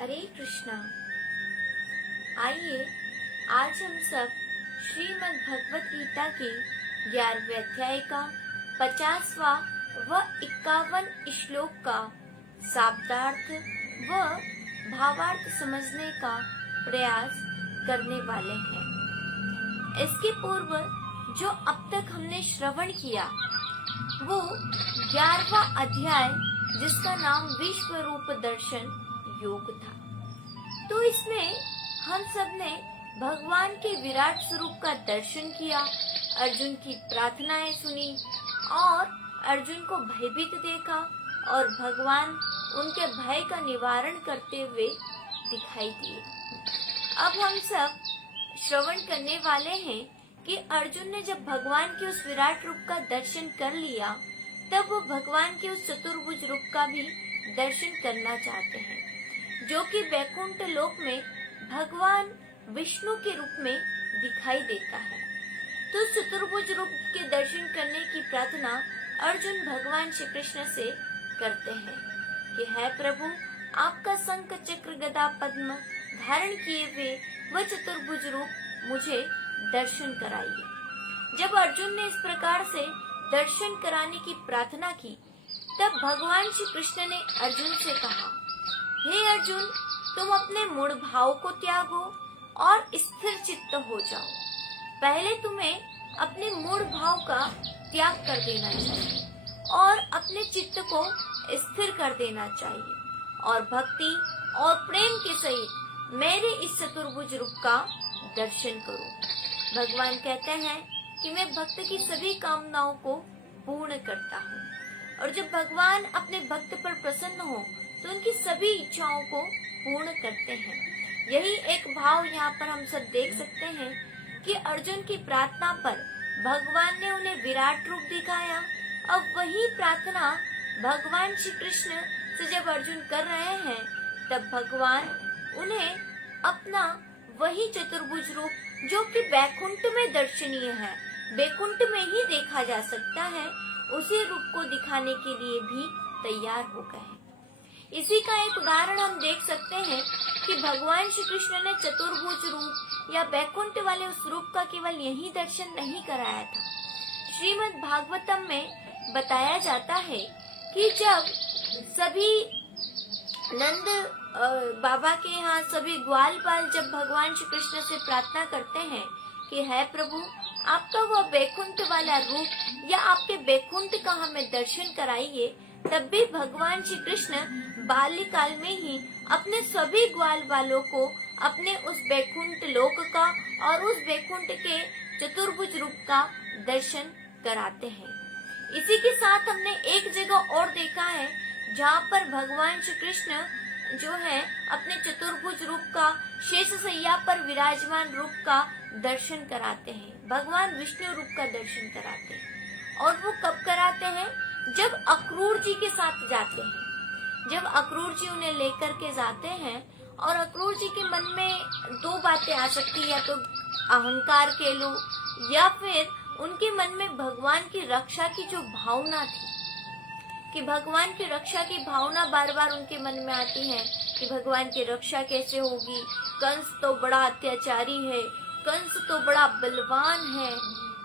हरे कृष्णा। आइए आज हम सब श्रीमद् भगवत गीता के 11वें अध्याय का 50वां व 51 श्लोक का शाब्दार्थ व भावार्थ समझने का प्रयास करने वाले हैं। इसके पूर्व जो अब तक हमने श्रवण किया वो 11वां अध्याय जिसका नाम विश्व रूप दर्शन योग था। तो इसमें हम सब ने भगवान के विराट स्वरूप का दर्शन किया, अर्जुन की प्रार्थनाएं सुनी और अर्जुन को भयभीत देखा और भगवान उनके भय का निवारण करते हुए दिखाई दिए। अब हम सब श्रवण करने वाले हैं कि अर्जुन ने जब भगवान के उस विराट रूप का दर्शन कर लिया तब वो भगवान के उस चतुर्भुज रूप का भी दर्शन करना चाहते हैं, जो कि वैकुंठ लोक में भगवान विष्णु के रूप में दिखाई देता है। तो चतुर्भुज रूप के दर्शन करने की प्रार्थना अर्जुन भगवान श्री कृष्ण से करते हैं कि है प्रभु, आपका शंख चक्र गदा पद्म धारण किए हुए वह चतुर्भुज रूप मुझे दर्शन कराइए। जब अर्जुन ने इस प्रकार से दर्शन कराने की प्रार्थना की तब भगवान श्री कृष्ण ने अर्जुन से कहा, हे अर्जुन, तुम अपने मूढ़ भाव को त्यागो और स्थिर चित्त हो जाओ। पहले तुम्हें अपने मूढ़ भाव का त्याग कर देना चाहिए और अपने चित्त को स्थिर कर देना चाहिए और भक्ति और प्रेम के सहित मेरे इस चतुर्भुज रूप का दर्शन करो। भगवान कहते हैं कि मैं भक्त की सभी कामनाओं को पूर्ण करता हूँ और जब भगवान अपने भक्त पर प्रसन्न हो तो उनकी सभी इच्छाओं को पूर्ण करते हैं। यही एक भाव यहाँ पर हम सब देख सकते हैं कि अर्जुन की प्रार्थना पर भगवान ने उन्हें विराट रूप दिखाया। अब वही प्रार्थना भगवान श्री कृष्ण से जब अर्जुन कर रहे हैं तब भगवान उन्हें अपना वही चतुर्भुज रूप जो कि वैकुंठ में दर्शनीय है, वैकुंठ में ही देखा जा सकता है, उसी रूप को दिखाने के लिए भी तैयार हो गए। इसी का एक उदाहरण हम देख सकते हैं कि भगवान श्री कृष्ण ने चतुर्भुज रूप या वैकुंठ वाले उस रूप का केवल यही दर्शन नहीं कराया था। श्रीमद् भागवतम में बताया जाता है कि जब सभी नंद बाबा के यहाँ सभी ग्वाल बाल जब भगवान श्री कृष्ण से प्रार्थना करते हैं कि है प्रभु, आपका वह वैकुंठ वाला रूप या आपके वैकुंठ का हमें दर्शन कराइए, तब भी भगवान श्री कृष्ण बाल्यकाल में ही अपने सभी ग्वाल बालों को अपने उस वैकुंठ लोक का और उस वैकुंठ के चतुर्भुज रूप का दर्शन कराते हैं। इसी के साथ हमने एक जगह और देखा है जहाँ पर भगवान श्री कृष्ण जो है अपने चतुर्भुज रूप का शेष सैया पर विराजमान रूप का दर्शन कराते हैं, भगवान विष्णु रूप का दर्शन कराते हैं। और वो कब कराते हैं? जब अक्रूर जी के साथ जाते हैं। जब अक्रूर जी उन्हें लेकर के जाते हैं और अक्रूर जी के मन में दो बातें आ सकती है, या तो अहंकार कह लो या फिर उनके मन में भगवान की रक्षा की जो भावना थी कि भगवान की रक्षा की भावना बार बार उनके मन में आती है कि भगवान की रक्षा कैसे होगी, कंस तो बड़ा अत्याचारी है, कंस तो बड़ा बलवान है,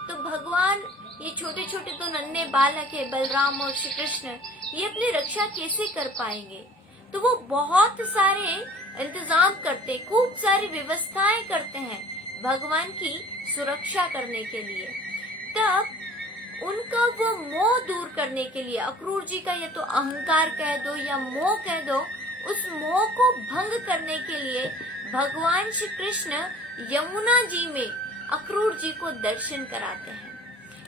तो भगवान ये छोटे छोटे तो नन्हे बालक है बलराम और श्री कृष्ण, ये अपनी रक्षा कैसे कर पाएंगे। तो वो बहुत सारे इंतजाम करते, खूब सारी व्यवस्थाएं करते हैं भगवान की सुरक्षा करने के लिए। तब उनका वो मोह दूर करने के लिए, अक्रूर जी का ये तो अहंकार कह दो या मोह कह दो, उस मोह को भंग करने के लिए भगवान श्री कृष्ण यमुना जी में अक्रूर जी को दर्शन कराते हैं।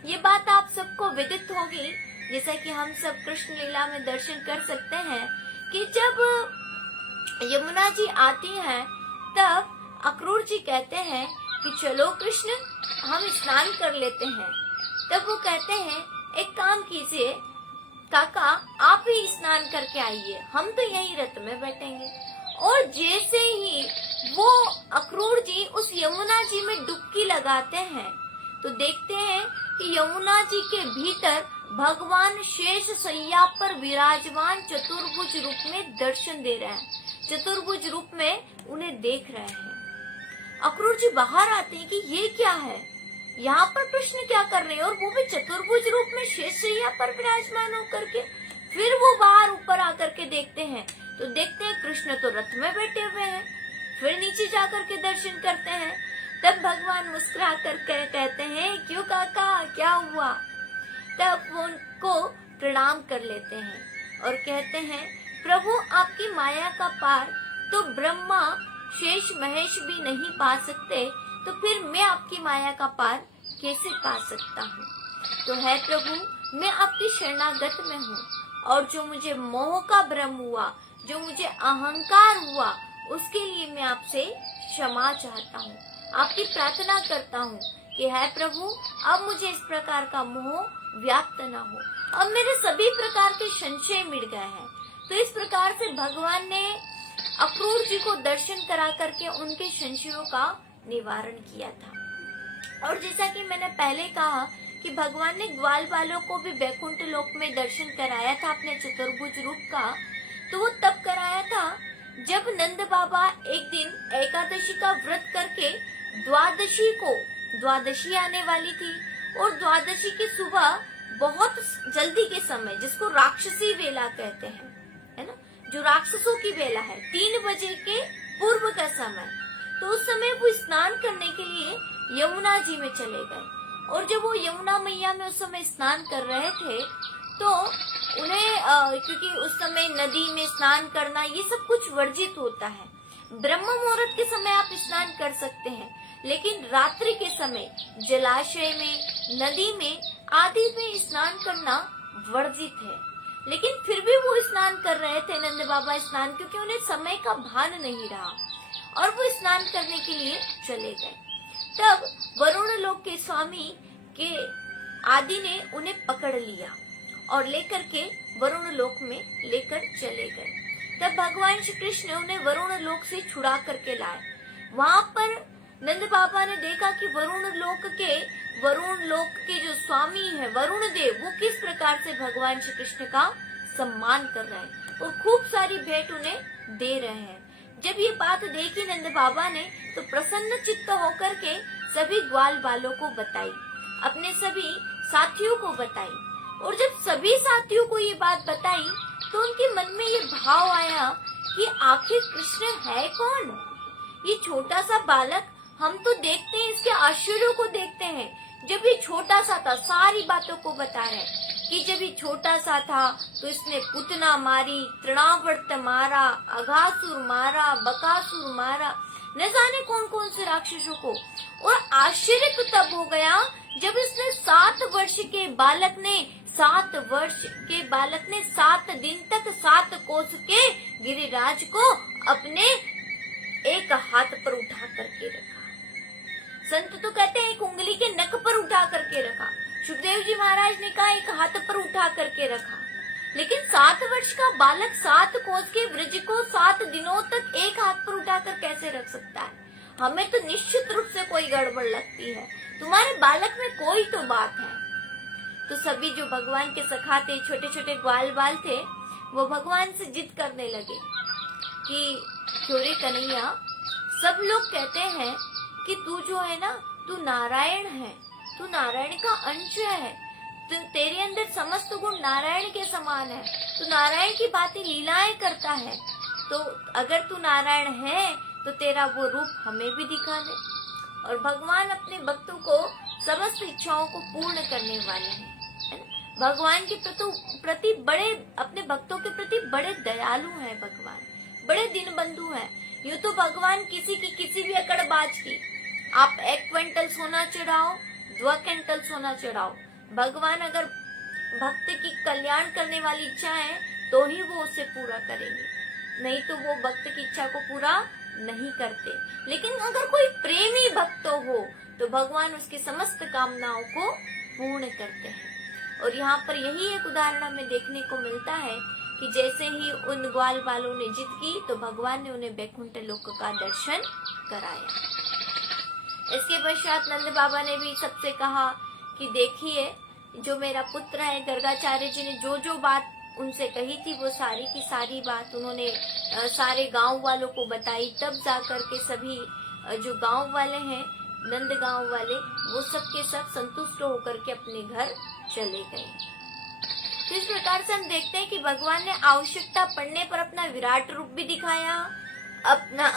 ये बात आप सबको विदित होगी, जैसा कि हम सब कृष्ण लीला में दर्शन कर सकते हैं कि जब यमुना जी आती हैं तब अक्रूर जी कहते हैं कि चलो कृष्ण, हम स्नान कर लेते हैं। तब वो कहते हैं एक काम कीजिए काका, आप ही स्नान करके आइए, हम तो यही रथ में बैठेंगे। और जैसे ही वो अक्रूर जी उस यमुना जी में डुबकी लगाते हैं तो देखते हैं कि यमुना जी के भीतर भगवान शेष सैया पर विराजमान चतुर्भुज रूप में दर्शन दे रहे हैं। चतुर्भुज रूप में उन्हें देख रहे हैं। अक्रूर जी बाहर आते हैं कि ये क्या है, यहाँ पर कृष्ण क्या कर रहे हैं, और वो भी चतुर्भुज रूप में शेषशैया पर विराजमान होकर के। फिर वो बाहर ऊपर आकर के देखते हैं तो देखते हैं कृष्ण तो रथ में बैठे हुए हैं। फिर नीचे जाकर के दर्शन करते हैं, तब भगवान मुस्कुरा कर कहते हैं, क्यों काका क्या हुआ। तब वो उनको प्रणाम कर लेते हैं और कहते हैं, प्रभु आपकी माया का पार तो ब्रह्मा शेष महेश भी नहीं पा सकते, तो फिर मैं आपकी माया का पार कैसे पा सकता हूँ। तो है प्रभु, मैं आपकी शरणागत में हूँ, और जो मुझे मोह का भ्रम हुआ, जो मुझे अहंकार हुआ, उसके लिए मैं आपसे क्षमा चाहता हूँ, आपकी प्रार्थना करता हूँ कि है प्रभु, अब मुझे इस प्रकार का मोह व्याप्त न हो, अब मेरे सभी प्रकार के संशय मिट गए हैं। तो इस प्रकार से भगवान ने अक्रूर जी को दर्शन करा करके उनके संशयों का निवारण किया था। और जैसा कि मैंने पहले कहा कि भगवान ने ग्वाल बालों को भी वैकुंठ लोक में दर्शन कराया था अपने चतुर्भुज रूप का। तो वो तब कराया था जब नंद बाबा एक दिन एकादशी का व्रत करके द्वादशी आने वाली थी, और द्वादशी की सुबह बहुत जल्दी के समय, जिसको राक्षसी वेला कहते हैं, है ना, जो राक्षसों की वेला है, 3 बजे के पूर्व का समय। तो उस समय वो स्नान करने के लिए यमुना जी में चले गए, और जब वो यमुना मैया में उस समय स्नान कर रहे थे तो उन्हें क्योंकि उस समय नदी में स्नान करना ये सब कुछ वर्जित होता है। ब्रह्म मुहूर्त के समय आप स्नान कर सकते हैं, लेकिन रात्रि के समय जलाशय में, नदी में आदि में स्नान करना वर्जित है। लेकिन फिर भी वो स्नान कर रहे थे, नंद बाबा स्नान, क्योंकि उन्हें समय का भान नहीं रहा और वो स्नान करने के लिए चले गए। तब वरुण लोक के स्वामी के आदि ने उन्हें पकड़ लिया और लेकर के वरुण लोक में लेकर चले गए। तब भगवान श्री कृष्ण उन्हें वरुण लोक से छुड़ा करके लाए। वहां पर नंद बाबा ने देखा कि वरुण लोक के जो स्वामी है वरुण देव, वो किस प्रकार से भगवान श्री कृष्ण का सम्मान कर रहे हैं और खूब सारी भेंट उन्हें दे रहे हैं। जब ये बात देखी नंद बाबा ने तो प्रसन्न चित्त होकर के सभी ग्वाल बालों को बताई, अपने सभी साथियों को बताई। और जब सभी साथियों को ये बात बताई तो उनके मन में ये भाव आया कि आखिर कृष्ण है कौन, ये छोटा सा बालक। हम तो देखते हैं, इसके आश्चर्यों को देखते हैं। जब ये छोटा सा था, सारी बातों को बता रहे हैं कि जब ये छोटा सा था तो इसने पुतना मारी, तृणावर्त मारा, अघासुर मारा, बकासुर मारा, न जाने कौन कौन से राक्षसों को। और आश्चर्य तो तब हो गया जब इसने 7 वर्ष के बालक ने 7 दिन तक 7 कोस के गिरिराज को अपने एक हाथ पर उठा करके रखा। संत तो कहते हैं एक उंगली के नख पर उठा करके रखा। सुखदेव जी महाराज ने कहा एक हाथ पर उठा करके रखा। लेकिन 7 वर्ष का बालक 7 कोस के ब्रज को 7 दिनों तक एक हाथ पर उठाकर कैसे रख सकता है? हमें तो निश्चित रूप से कोई गड़बड़ लगती है। तुम्हारे बालक में कोई तो बात है। तो सभी जो भगवान के सखा थे, छोटे छोटे ग्वाल बाल थे, वो भगवान से जिद करने लगे कि क्यों कन्हैया, सब लोग कहते हैं कि तू जो है ना, तू नारायण है, तू नारायण का अंश है, तो तेरे अंदर समस्त गुण नारायण के समान है, तू नारायण की बातें लीलाएं करता है। तो अगर तू नारायण है तो तेरा वो रूप हमें भी दिखा दे। और भगवान अपने भक्तों को समस्त इच्छाओं को पूर्ण करने वाले हैं, है ना? भगवान के प्रति बड़े, अपने भक्तों के प्रति बड़े दयालु हैं भगवान, बड़े दीनबंधु हैं। यूं तो भगवान किसी भी अकड़बाज की आप 1 क्विंटल सोना चढ़ाओ, 2 क्विंटल सोना चढ़ाओ, भगवान अगर भक्त की कल्याण करने वाली इच्छा है तो ही वो उसे पूरा करेंगे, नहीं तो वो भक्त की इच्छा को पूरा नहीं करते। लेकिन अगर कोई प्रेमी भक्त हो तो भगवान उसकी समस्त कामनाओं को पूर्ण करते हैं। और यहाँ पर यही एक उदाहरण हमें देखने को मिलता है कि जैसे ही उन ग्वाल बालों ने जिद की तो भगवान ने उन्हें वैकुंठ लोक का दर्शन कराया। इसके पश्चात नंद बाबा ने भी सबसे कहा कि देखिए, जो मेरा पुत्र है, गर्गाचार्य जी ने जो जो बात उनसे कही थी वो सारी की सारी बात उन्होंने सारे गांव वालों को बताई। तब जा करके सभी जो गांव वाले हैं, नंद गांव वाले, वो सब के सब संतुष्ट होकर के अपने घर चले गए। तो इस प्रकार से हम देखते हैं कि भगवान ने आवश्यकता पड़ने पर अपना विराट रूप भी दिखाया, अपना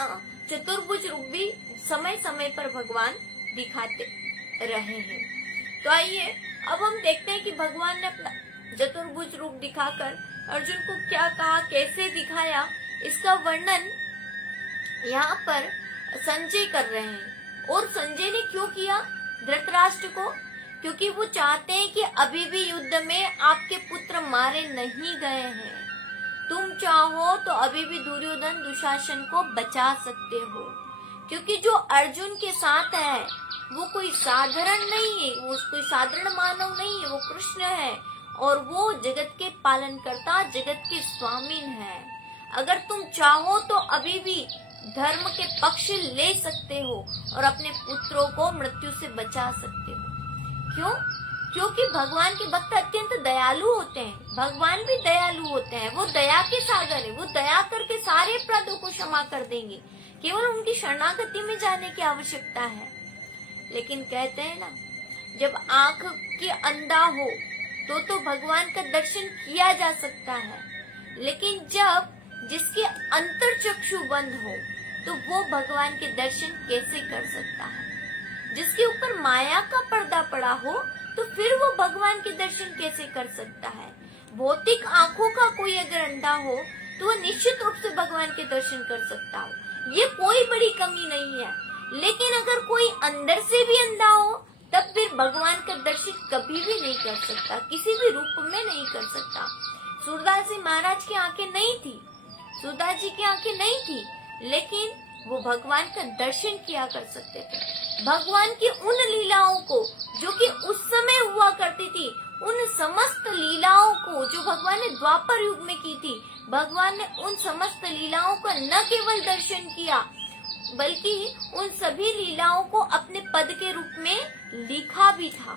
चतुर्भुज रूप भी समय समय पर भगवान दिखाते रहे हैं। तो आइए अब हम देखते हैं कि भगवान ने अपना चतुर्भुज रूप दिखाकर अर्जुन को क्या कहा, कैसे दिखाया, इसका वर्णन यहाँ पर संजय कर रहे हैं। और संजय ने क्यों किया धृतराष्ट्र को? क्योंकि वो चाहते हैं कि अभी भी युद्ध में आपके पुत्र मारे नहीं गए हैं। तुम चाहो तो अभी भी दुर्योधन दुशासन को बचा सकते हो, क्योंकि जो अर्जुन के साथ है वो कोई साधारण नहीं है, वो कोई साधारण मानव नहीं है, वो कृष्ण है और वो जगत के पालन करता, जगत के स्वामी है। अगर तुम चाहो तो अभी भी धर्म के पक्ष ले सकते हो और अपने पुत्रों को मृत्यु से बचा सकते हो। क्यों? क्योंकि भगवान के भक्त अत्यंत दयालु होते हैं। भगवान भी दयालु होते हैं, वो दया के सागर है, वो दया करके सारे अपराधों को क्षमा कर देंगे, केवल उनकी शरणागति में जाने की आवश्यकता है। लेकिन कहते हैं ना, जब आंख के अंधा हो तो भगवान का दर्शन किया जा सकता है, लेकिन जब जिसके अंतर चक्षु बंद हो तो वो भगवान के दर्शन कैसे कर सकता है? जिसके ऊपर माया का पर्दा पड़ा हो तो फिर वो भगवान के दर्शन कैसे कर सकता है? भौतिक आंखों का कोई अगर अंधा हो तो वो निश्चित रूप से भगवान के दर्शन कर सकता हो, ये कोई बड़ी कमी नहीं है। लेकिन अगर कोई अंदर से भी अंधा हो तब फिर भगवान का दर्शन कभी भी नहीं कर सकता, किसी भी रूप में नहीं कर सकता। सूरदास जी महाराज की आंखें नहीं थी, सूरदास जी की आंखें नहीं थी, लेकिन वो भगवान का दर्शन किया कर सकते थे। भगवान की उन लीलाओं को जो कि उस समय हुआ करती थी, उन समस्त लीलाओं को जो भगवान ने द्वापर युग में की थी, भगवान ने उन समस्त लीलाओं का न केवल दर्शन किया बल्कि उन सभी लीलाओं को अपने पद के रूप में लिखा भी था।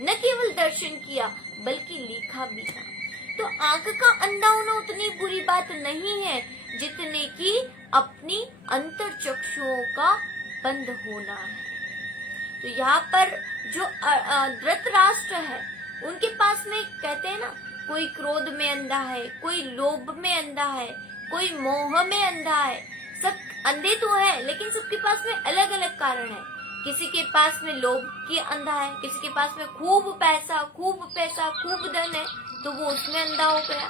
न केवल दर्शन किया बल्कि लिखा भी था। तो आंख का अंधा होना उतनी बुरी बात नहीं है जितने की अपनी अंतर चक्षुओं का बंद होना है। तो यहाँ पर जो धृतराष्ट्र है, उनके पास में कहते हैं ना, कोई क्रोध में अंधा है, कोई लोभ में अंधा है, कोई मोह में अंधा है। सब अंधे तो है, लेकिन सबके पास में अलग अलग कारण है। किसी के पास में लोभ की अंधा है, किसी के पास में खूब पैसा, खूब धन है तो वो उसमें अंधा हो गया।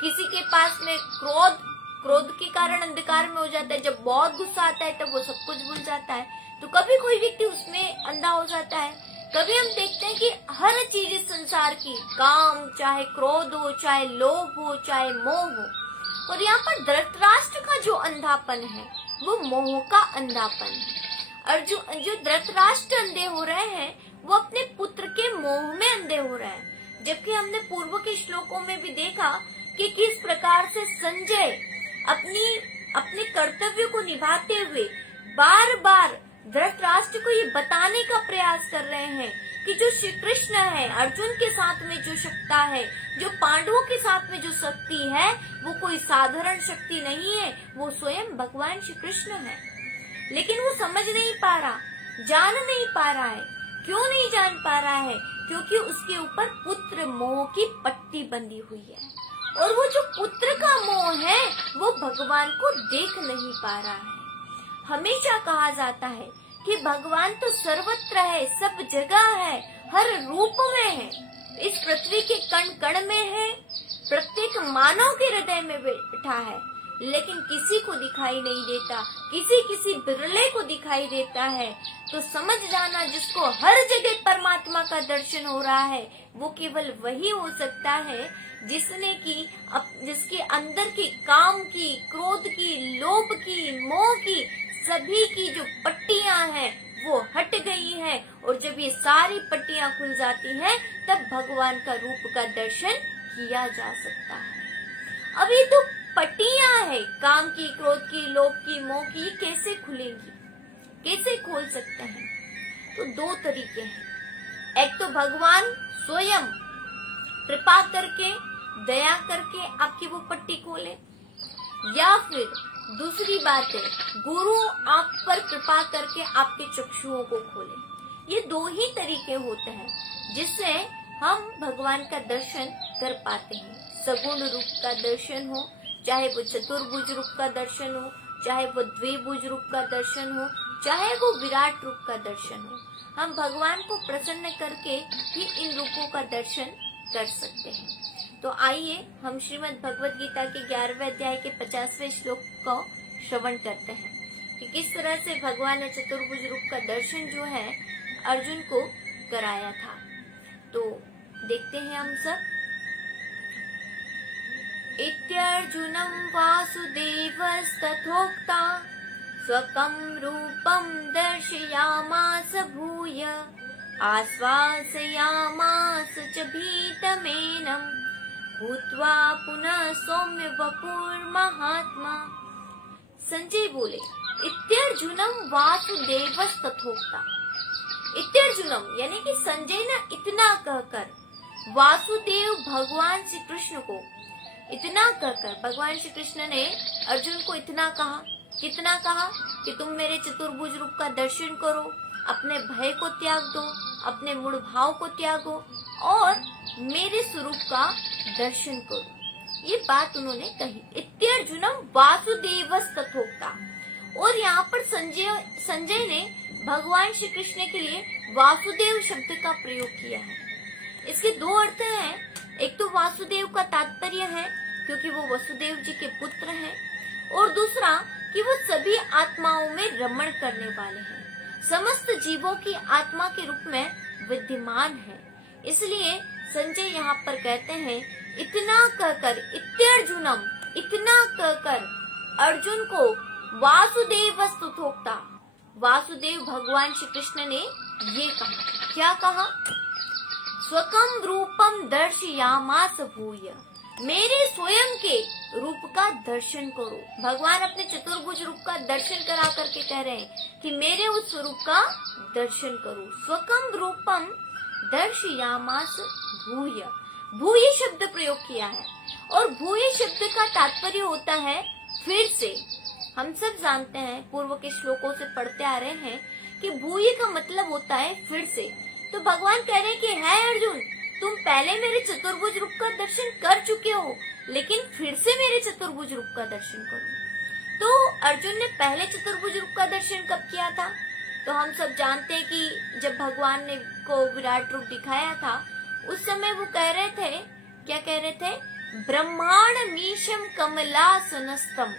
किसी के पास में क्रोध के कारण अंधकार में हो जाता है, जब बहुत गुस्सा आता है तब वो सब कुछ भूल जाता है। तो कभी कोई व्यक्ति उसमें अंधा हो जाता है। कभी हम देखते हैं कि हर चीज इस संसार की, काम चाहे क्रोध हो, चाहे लोभ हो, चाहे मोह हो, और यहाँ पर धृतराष्ट्र का जो अंधापन है वो मोह का अंधापन है। और जो धृतराष्ट्र अंधे हो रहे हैं वो अपने पुत्र के मोह में अंधे हो रहे हैं। जबकि हमने पूर्व के श्लोकों में भी देखा कि किस प्रकार से संजय अपने कर्तव्य को निभाते हुए बार बार धृतराष्ट्र को ये बताने का प्रयास कर रहे हैं कि जो श्री कृष्ण है, अर्जुन के साथ में जो शक्ति है, जो पांडवों के साथ में जो शक्ति है, वो कोई साधारण शक्ति नहीं है, वो स्वयं भगवान श्री कृष्ण है। लेकिन वो समझ नहीं पा रहा, जान नहीं पा रहा है। क्यों नहीं जान पा रहा है? क्योंकि उसके ऊपर पुत्र मोह की पट्टी बंधी हुई है, और वो जो पुत्र का मोह है वो भगवान को देख नहीं पा रहा है। हमेशा कहा जाता है कि भगवान तो सर्वत्र है, सब जगह है, हर रूप में है, इस पृथ्वी के कण कण में है, प्रत्येक मानव के हृदय में बैठा है, लेकिन किसी को दिखाई नहीं देता, किसी बिरले को दिखाई देता है। तो समझ जाना, जिसको हर जगह परमात्मा का दर्शन हो रहा है वो केवल वही हो सकता है जिसके अंदर की काम की, क्रोध की, लोभ की, मोह की, सभी की जो पट्टियां हैं वो हट गई हैं। और जब ये सारी पट्टियां खुल जाती हैं तब भगवान का रूप का दर्शन किया जा सकता है। अब ये तो पट्टियां हैं, काम की, क्रोध की, लोभ की, मोह की, ये कैसे खुलेंगी, कैसे खोल सकते हैं? तो दो तरीके हैं। एक तो भगवान स्वयं कृपा करके दया करके आपकी वो पट्टी खोले, या फिर दूसरी बात है गुरु आप पर कृपा करके आपके चक्षुओं को खोले। ये दो ही तरीके होते हैं जिससे हम भगवान का दर्शन कर पाते हैं। सगुण रूप का दर्शन हो, चाहे वो चतुर्भुज रूप का दर्शन हो, चाहे वो द्विभुज रूप का दर्शन हो, चाहे वो विराट रूप का दर्शन हो, हम भगवान को प्रसन्न करके ही इन रूपों का दर्शन कर सकते हैं। तो आइए हम श्रीमद् भगवद गीता के 11वें अध्याय के 50वें श्लोक को श्रवण करते हैं कि किस तरह से भगवान ने चतुर्भुज रूप का दर्शन जो है अर्जुन को कराया था। तो देखते हैं हम सब। इत्यर्जुनं वासुदेवस्तथोक्ता स्वकं रूपं दर्शयामास भूय आश्वासयामास च भीतमेनं भूत्वा पुनः सौम्य वपुर्महात्मा। संजय बोले, इत्यर्जुनं वासुदेवस्तथोक्ता। इत्यर्जुनम यानी कि संजय ने इतना कहकर, वासुदेव भगवान श्री कृष्ण को इतना कहकर, भगवान श्री कृष्ण ने अर्जुन को इतना कहा, कितना कहा कि तुम मेरे चतुर्भुज रूप का दर्शन करो, अपने भय को त्याग दो, अपने मूढ़ भाव को त्यागो और मेरे स्वरूप का दर्शन करो। ये बात उन्होंने कही। इत्यर्जुनम वासुदेवस्तथोक्ता। और यहाँ पर संजय ने भगवान श्री कृष्ण के लिए वासुदेव शब्द का प्रयोग किया है। इसके दो अर्थ हैं। एक तो वासुदेव का तात्पर्य है क्योंकि वो वसुदेव जी के पुत्र हैं, और दूसरा कि वो सभी आत्माओं में रमण करने वाले हैं, समस्त जीवों की आत्मा के रूप में विद्यमान है। इसलिए संजय यहाँ पर कहते हैं, इतना कहकर, इत्यर्जुनम, इतना कहकर अर्जुन को वासुदेवस्तथोक्ता, वासुदेव भगवान श्री कृष्ण ने ये कहा। क्या कहा? स्वकं रूपम दर्शयामास भूय, मेरे स्वयं के रूप का दर्शन करो। भगवान अपने चतुर्भुज रूप का दर्शन करा करके कह रहे हैं कि मेरे उस स्वरूप का दर्शन करो। स्वकं रूपम दर्शयामास भूय, भूय शब्द प्रयोग किया है, और भूय शब्द का तात्पर्य होता है फिर से। हम सब जानते हैं, पूर्व के श्लोकों से पढ़ते आ रहे हैं कि भूय का मतलब होता है फिर से। तो भगवान कह रहे हैं कि है अर्जुन, तुम पहले मेरे चतुर्भुज रूप का दर्शन कर चुके हो, लेकिन फिर से मेरे चतुर्भुज रूप का दर्शन करो। तो अर्जुन ने पहले चतुर्भुज रूप का दर्शन कब किया था? तो हम सब जानते हैं कि जब भगवान ने को विराट रूप दिखाया था, उस समय वो कह रहे थे, क्या कह रहे थे? ब्रह्मांड मीशम कमलासनस्तम।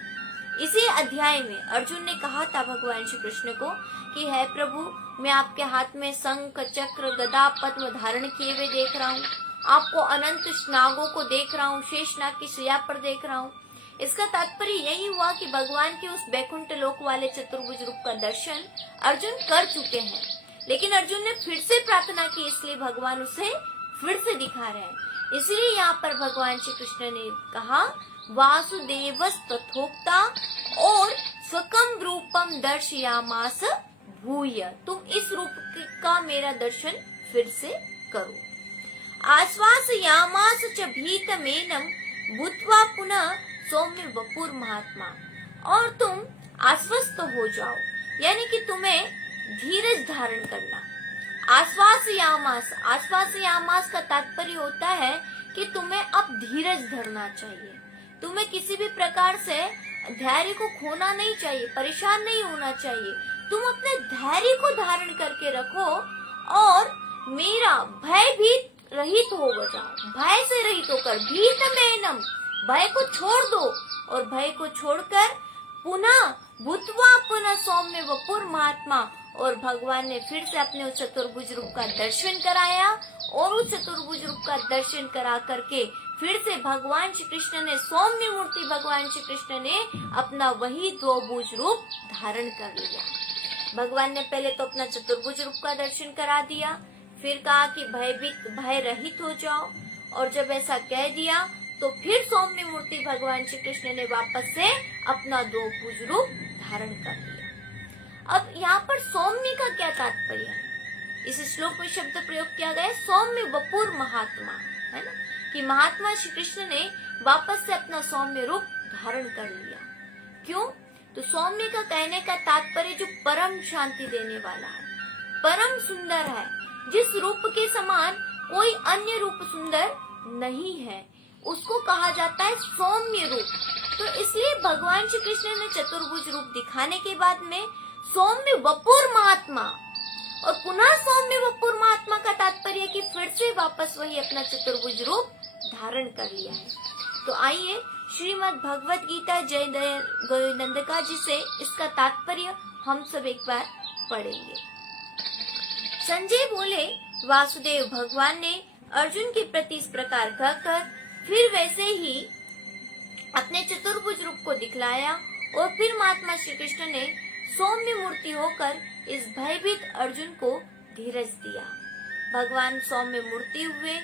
इसी अध्याय में अर्जुन ने कहा था भगवान श्री कृष्ण को कि है प्रभु, मैं आपके हाथ में शंख चक्र गदा पद्म धारण किए हुए देख रहा हूँ, आपको अनंत नागों को देख रहा हूँ, शेषनाग की शैया पर देख रहा हूँ। इसका तात्पर्य यही हुआ कि भगवान के उस बैकुंठ लोक वाले चतुर्भुज रूप का दर्शन अर्जुन कर चुके हैं, लेकिन अर्जुन ने फिर से प्रार्थना की, इसलिए भगवान उसे फिर से दिखा रहे हैं। इसलिए यहाँ पर भगवान श्री कृष्ण ने कहा वासुदेवस्तथोक्ता और स्वकं रूपम दर्शयामास भूय, तुम इस रूप का मेरा दर्शन फिर से करो। आश्वासयामास च भीतमेनं भूत्वा पुनः सौम्य वपुर महात्मा, और तुम आश्वस्त हो जाओ, यानी कि तुम्हें धीरज धारण करना। आश्वासयामास, आश्वासयामास का तात्पर्य होता है कि तुम्हें अब धीरज धरना चाहिए, तुम्हें किसी भी प्रकार से धैर्य को खोना नहीं चाहिए, परेशान नहीं होना चाहिए। तुम अपने धैर्य को धारण करके रखो और मेरा भय भी रहित हो जाओ, भय से रहित होकर, भीतमेनं, भय को छोड़ दो, और भय को छोड़कर पुनः भूत्वा पुनः सौम्य वपुर महात्मा, और भगवान ने फिर से अपने उस चतुर्भुज रूप का दर्शन कराया, और उस चतुर्भुज रूप का दर्शन करा करके फिर से भगवान श्री कृष्ण ने, सौम्य मूर्ति भगवान श्री कृष्ण ने अपना वही द्विभुज रूप धारण कर लिया। भगवान ने पहले तो अपना चतुर्भुज रूप का दर्शन करा दिया, फिर कहा कि भय रहित हो जाओ, और जब ऐसा कह दिया तो फिर सौम्य मूर्ति भगवान श्री कृष्ण ने वापस से अपना द्विभुज रूप धारण कर लिया। अब यहाँ पर सौम्य का क्या तात्पर्य है? इस श्लोक में शब्द प्रयोग किया गया है सौम्य वपुर महात्मा, है ना, कि महात्मा श्री कृष्ण ने वापस से अपना सौम्य रूप धारण कर लिया। क्यों? तो सौम्य का कहने का तात्पर्य जो परम शांति देने वाला है, परम सुंदर है, जिस रूप के समान कोई अन्य रूप सुंदर नहीं है, उसको कहा जाता है सौम्य रूप। तो इसलिए भगवान श्री कृष्ण ने चतुर्भुज रूप दिखाने के बाद में सौम्य वपुर महात्मा, और पुनः सौम्य वपुर महात्मा का तात्पर्य कि फिर से वापस वही अपना चतुर्भुज रूप धारण कर लिया है। तो आइए श्रीमद् भगवत गीता जय गोविंदका जी से इसका तात्पर्य हम सब एक बार पढ़ेंगे। संजय बोले, वासुदेव भगवान ने अर्जुन के प्रति इस प्रकार कहकर फिर वैसे ही अपने चतुर्भुज रूप को दिखलाया, और फिर महात्मा श्री कृष्ण ने सौम्य मूर्ति होकर इस भयभीत अर्जुन को धीरज दिया। भगवान सौम्य मूर्ति हुए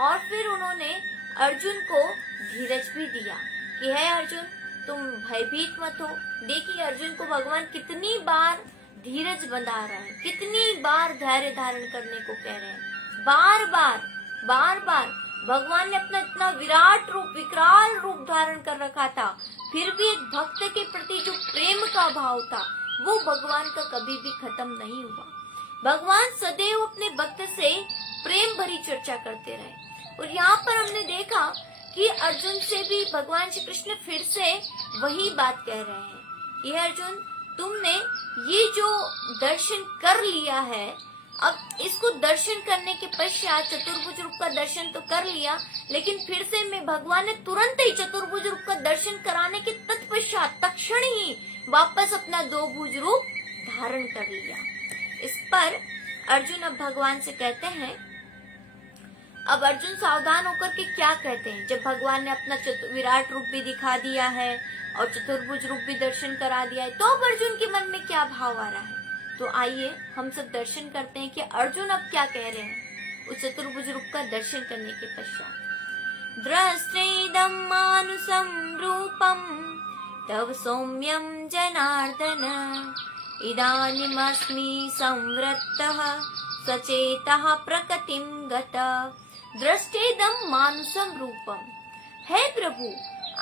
और फिर उन्होंने अर्जुन को धीरज भी दिया कि है अर्जुन, तुम भयभीत मत हो। देखिए अर्जुन को भगवान कितनी बार धीरज बंधा रहा है, कितनी बार धैर्य धारण करने को कह रहे हैं। बार बार भगवान ने अपना इतना विराट रूप, विकराल रूप धारण कर रखा था, फिर भी एक भक्त के प्रति जो प्रेम का भाव था वो भगवान का कभी भी खत्म नहीं हुआ। भगवान सदैव अपने भक्त से प्रेम भरी चर्चा करते रहे। और यहाँ पर हमने देखा कि अर्जुन से भी भगवान श्री कृष्ण फिर से वही बात कह रहे हैं कि अर्जुन, तुमने ये जो दर्शन कर लिया है, अब इसको दर्शन करने के पश्चात चतुर्भुज रूप का दर्शन तो कर लिया, लेकिन फिर से मैं भगवान ने तुरंत ही चतुर्भुज रूप का दर्शन कराने के तत्पश्चात तत्क्षण ही वापस अपना दो भुज रूप धारण कर लिया। इस पर अर्जुन अब भगवान से कहते हैं, अब अर्जुन सावधान होकर के क्या कहते हैं, जब भगवान ने अपना विराट रूप भी दिखा दिया है और चतुर्भुज रूप भी दर्शन करा दिया है, तो अब अर्जुन के मन में क्या भाव आ रहा है। तो आइए हम सब दर्शन करते हैं कि अर्जुन अब क्या कह रहे हैं उस चतुर्भुज रूप का दर्शन करने के पश्चात। दृष्टेदं मानुषं रूपं तव सौम्यं जनार्दन, इदानीमस्मि संवृत्तः सचेतः प्रकृतिं गतः। दृष्टेदं मानुषं रूपम, है प्रभु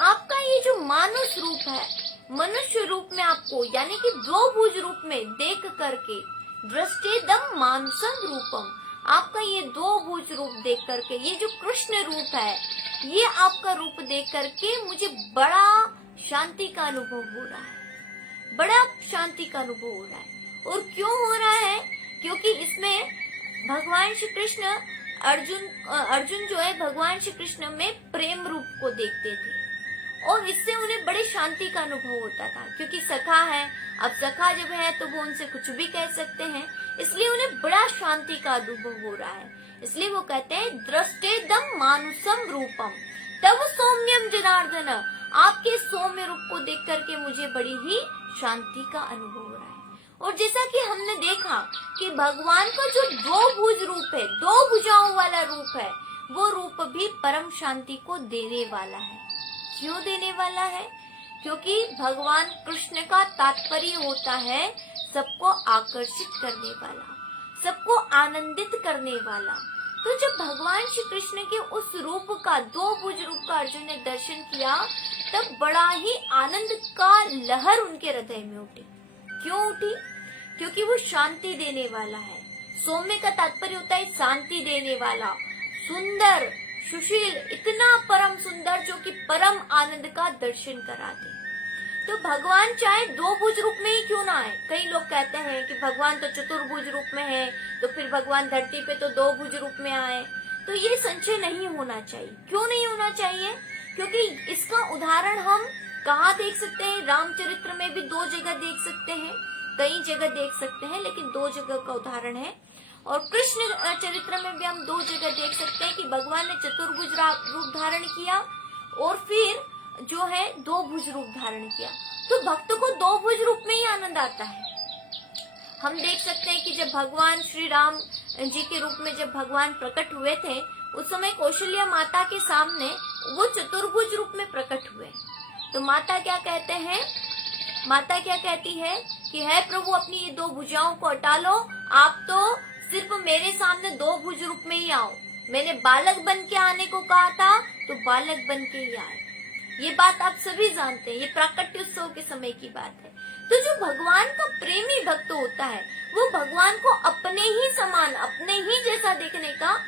आपका ये जो मानुष रूप है, मनुष्य रूप में आपको यानी कि दो भुज रूप में देख करके, दृष्टेदं मानुषं रूपम, आपका ये दो भुज रूप देख करके, ये जो कृष्ण रूप है, ये आपका रूप देख करके मुझे बड़ा शांति का अनुभव हो रहा है, बड़ा शांति का अनुभव हो रहा है। और क्यों हो रहा है? क्योंकि इसमें भगवान श्री कृष्ण अर्जुन जो है भगवान श्री कृष्ण में प्रेम रूप को देखते थे और इससे उन्हें बड़े शांति का अनुभव होता था, क्योंकि सखा है। अब सखा जब है तो वो उनसे कुछ भी कह सकते हैं, इसलिए उन्हें बड़ा शांति का अनुभव हो रहा है। इसलिए वो कहते हैं दृष्टेदं मानुषं रूपम तव सौम्यम जनार्दन, आपके सौम्य रूप को देख करके मुझे बड़ी ही शांति का अनुभव हो रहा है। और जैसा कि हमने देखा कि भगवान का जो दो भुज रूप है, दो भुजाओं वाला रूप है, वो रूप भी परम शांति को देने वाला है। क्यों देने वाला है? क्योंकि भगवान कृष्ण का तात्पर्य होता है सबको आकर्षित करने वाला, सबको आनंदित करने वाला। तो जब भगवान श्री कृष्ण के उस रूप का, दो भुज रूप का अर्जुन ने दर्शन किया, तब बड़ा ही आनंद का लहर उनके हृदय में उठी। क्यों उठी? क्योंकि वो शांति देने वाला है। सौम्य का तात्पर्य होता है शांति देने वाला, सुंदर, सुशील, इतना परम सुंदर जो कि परम आनंद का दर्शन करा दे। तो भगवान चाहे दो भुज रूप में ही क्यों ना आए। कई लोग कहते हैं कि भगवान तो चतुर्भुज रूप में है, तो फिर भगवान धरती पे तो दो भुज रूप में आए। तो ये संशय नहीं होना चाहिए। क्यों नहीं होना चाहिए? क्योंकि इसका उदाहरण हम कहाँ देख सकते हैं? रामचरित्र में भी दो जगह देख सकते हैं, कई जगह देख सकते हैं, लेकिन दो जगह का उदाहरण है। और कृष्ण चरित्र में भी हम दो जगह देख सकते हैं कि भगवान ने चतुर्भुज रूप धारण किया और फिर जो है दो भुज रूप धारण किया। तो भक्त को दो भुज रूप में ही आनंद आता है। हम देख सकते हैं कि जब भगवान श्री राम जी के रूप में जब भगवान प्रकट हुए थे, उस समय कौशल्या माता के सामने वो चतुर्भुज रूप में प्रकट हुए। तो माता क्या कहते हैं? माता क्या कहती है कि है प्रभु अपनी ये दो भुजाओं को हटा लो, आप तो सिर्फ मेरे सामने दो भुज रूप में ही आओ, मैंने बालक बन के आने को कहा था तो बालक बन के ही आए। ये बात आप सभी जानते हैं, ये प्राकट्य उत्सव के समय की बात है। तो जो भगवान का प्रेमी भक्त होता है वो भगवान को अपने ही समान, अपने ही जैसा देखने का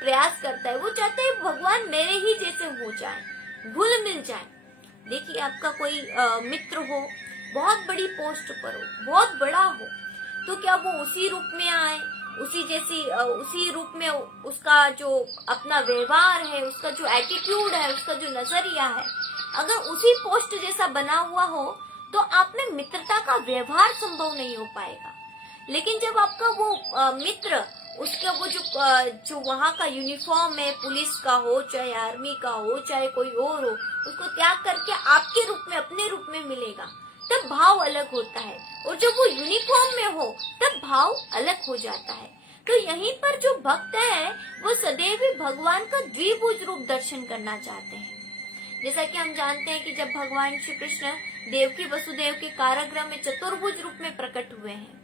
प्रयास करता है। वो चाहते हैं भगवान मेरे ही जैसे हो जाए, घुल मिल जाए। देखिए आपका कोई मित्र हो, बहुत बड़ी पोस्ट पर हो, बहुत बड़ा हो, तो क्या वो उसी रूप में आए, उसी रूप में उसका जो अपना व्यवहार है, उसका जो एटीट्यूड है, उसका जो नजरिया है, अगर उसी पोस्ट जैसा बना हुआ हो तो आप में मित्रता का व्यवहार संभव नहीं हो पाएगा। लेकिन जब आपका वो मित्र, उसका वो जो वहाँ का यूनिफॉर्म है, पुलिस का हो चाहे आर्मी का हो चाहे कोई और हो, उसको त्याग करके आपके रूप में, अपने रूप में मिलेगा, तब भाव अलग होता है। और जब वो यूनिफॉर्म में हो तब भाव अलग हो जाता है। तो यहीं पर जो भक्त है वो सदैव ही भगवान का द्विभुज रूप दर्शन करना चाहते हैं। जैसा कि हम जानते हैं कि जब भगवान श्री कृष्ण देवकी वसुदेव के कारागृह में चतुर्भुज रूप में प्रकट हुए हैं,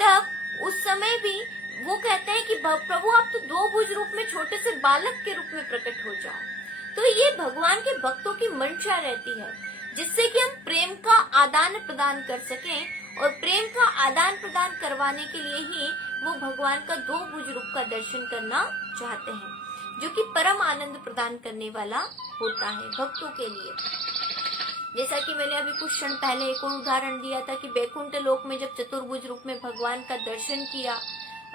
तब उस समय भी वो कहते हैं कि प्रभु आप तो दो भुज रूप में छोटे से बालक के रूप में प्रकट हो जाओ। तो ये भगवान के भक्तों की मंशा रहती है, जिससे कि हम प्रेम का आदान प्रदान कर सकें। और प्रेम का आदान प्रदान करवाने के लिए ही वो भगवान का दो भुज रूप का दर्शन करना चाहते हैं, जो कि परम आनंद प्रदान करने वाला होता है भक्तों के लिए। जैसा कि मैंने अभी कुछ क्षण पहले एक और उदाहरण दिया था कि बैकुंठ लोक में जब चतुर्भुज रूप में भगवान का दर्शन किया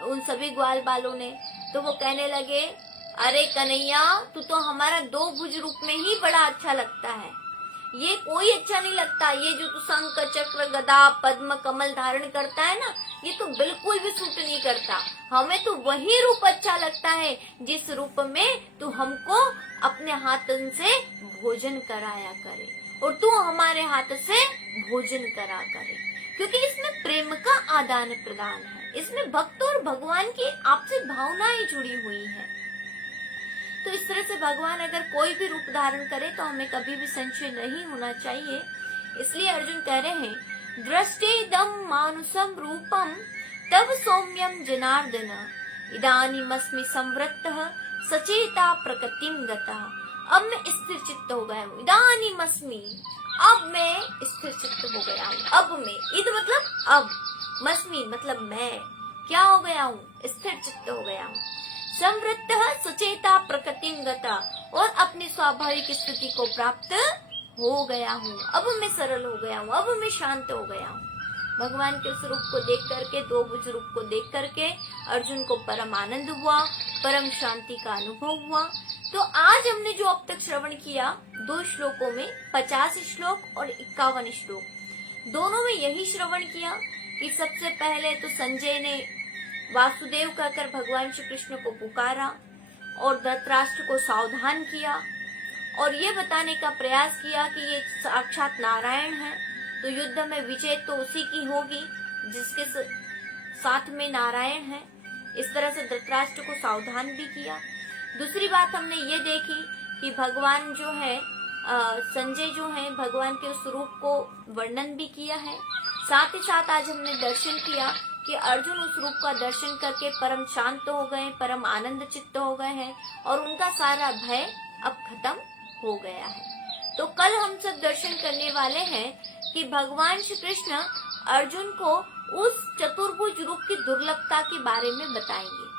उन सभी ग्वाल बालों ने, तो वो कहने लगे, अरे कन्हैया तू तो हमारा दो भुज रूप में ही बड़ा अच्छा लगता है, ये कोई अच्छा नहीं लगता। ये जो तू शंख चक्र गदा पद्म कमल धारण करता है ना, ये तो बिल्कुल भी सूट नहीं करता। हमें तो वही रूप अच्छा लगता है जिस रूप में तू हमको अपने हाथन से भोजन कराया करे और तू हमारे हाथ से भोजन करा करे, क्योंकि इसमें प्रेम का आदान प्रदान है। इसमें भक्त और भगवान की आपसी भावनाएं जुड़ी हुई है। तो इस तरह से भगवान अगर कोई भी रूप धारण करे तो हमें कभी भी संशय नहीं होना चाहिए। इसलिए अर्जुन कह रहे हैं, दृष्टेदम मानुषम रूपम तव सौम्यम जनार्दन इदानीमस्मि संवृत्तः सचेता प्रकृतिम गता। अब मैं स्थिर चित्त हो गया हूँ। इदानीमस्मि, अब मैं स्थिर चित्त हो गया हूँ। अब मैं, इद मतलब अब, मस्मि मतलब मैं क्या हो गया हूँ, स्थिर चित्त हो गया हूँ। संवृत्तः सचेता प्रकृतिम गता, और अपनी स्वाभाविक स्थिति को प्राप्त हो गया हूँ। अब मैं सरल हो गया हूँ, अब मैं शांत हो गया हूँ। भगवान के उस रूप को देख करके, दो भुज रूप को देख करके अर्जुन को परम आनंद हुआ, परम शांति का अनुभव हुआ। तो आज हमने जो अब तक श्रवण किया, 2 श्लोकों में 50 श्लोक और 51 श्लोक, दोनों में यही श्रवण किया कि सबसे पहले तो संजय ने वासुदेव कहकर भगवान श्री कृष्ण को पुकारा और धृतराष्ट्र को सावधान किया और ये बताने का प्रयास किया कि ये साक्षात नारायण है, तो युद्ध में विजय तो उसी की होगी जिसके साथ में नारायण है। इस तरह से धृतराष्ट्र को सावधान भी किया। दूसरी बात हमने ये देखी कि भगवान जो है, संजय जो है, भगवान के उस रूप को वर्णन भी किया है। साथ ही साथ आज हमने दर्शन किया कि अर्जुन उस रूप का दर्शन करके परम शांत हो गए, परम आनंद चित्त हो गए हैं और उनका सारा भय अब खत्म हो गया है। तो कल हम सब दर्शन करने वाले हैं कि भगवान श्री कृष्ण अर्जुन को उस चतुर्भुज रूप की दुर्लभता के बारे में बताएंगे।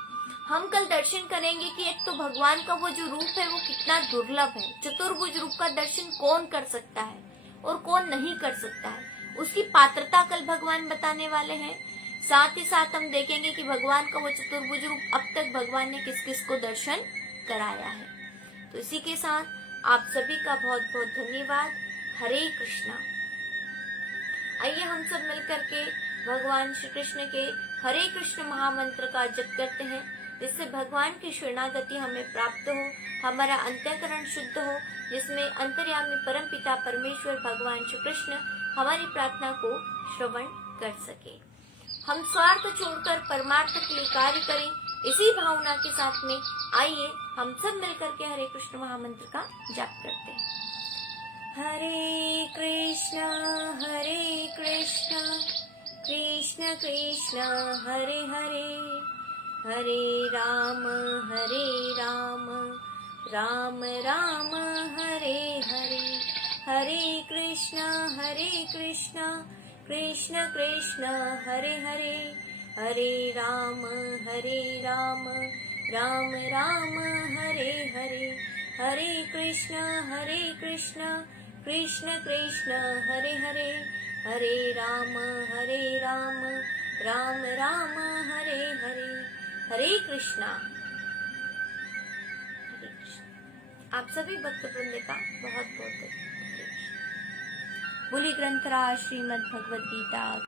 हम कल दर्शन करेंगे कि एक तो भगवान का वो जो रूप है वो कितना दुर्लभ है। चतुर्भुज रूप का दर्शन कौन कर सकता है और कौन नहीं कर सकता है, उसकी पात्रता कल भगवान बताने वाले हैं। साथ ही साथ हम देखेंगे कि भगवान का वो चतुर्भुज रूप अब तक भगवान ने किस किस को दर्शन कराया है। तो इसी के साथ आप सभी का बहुत बहुत धन्यवाद। हरे कृष्णा। आइए हम सब मिलकर के भगवान श्री कृष्ण के हरे कृष्ण महामंत्र का जप करते हैं, जिससे भगवान की शरणागति हमें प्राप्त हो, हमारा अंतःकरण शुद्ध हो, जिसमें अंतर्यामी परम पिता परमेश्वर भगवान श्री कृष्ण हमारी प्रार्थना को श्रवण कर सके। हम स्वार्थ छोड़कर परमार्थ के लिए कार्य करें, इसी भावना के साथ में आइए हम सब मिलकर के हरे कृष्ण महामंत्र का जाप करते हैं। हरे कृष्णा कृष्ण कृष्ण हरे हरे, हरे राम राम राम हरे हरे, हरे कृष्णा कृष्ण कृष्ण हरे हरे, हरे राम राम राम हरे हरे, हरे कृष्ण कृष्ण कृष्ण हरे हरे, हरे राम राम राम हरे हरे, हरे कृष्णा। आप सभी भक्त वृंद का बहुत बहुत बोली ग्रंथराज श्रीमद् भगवद गीता।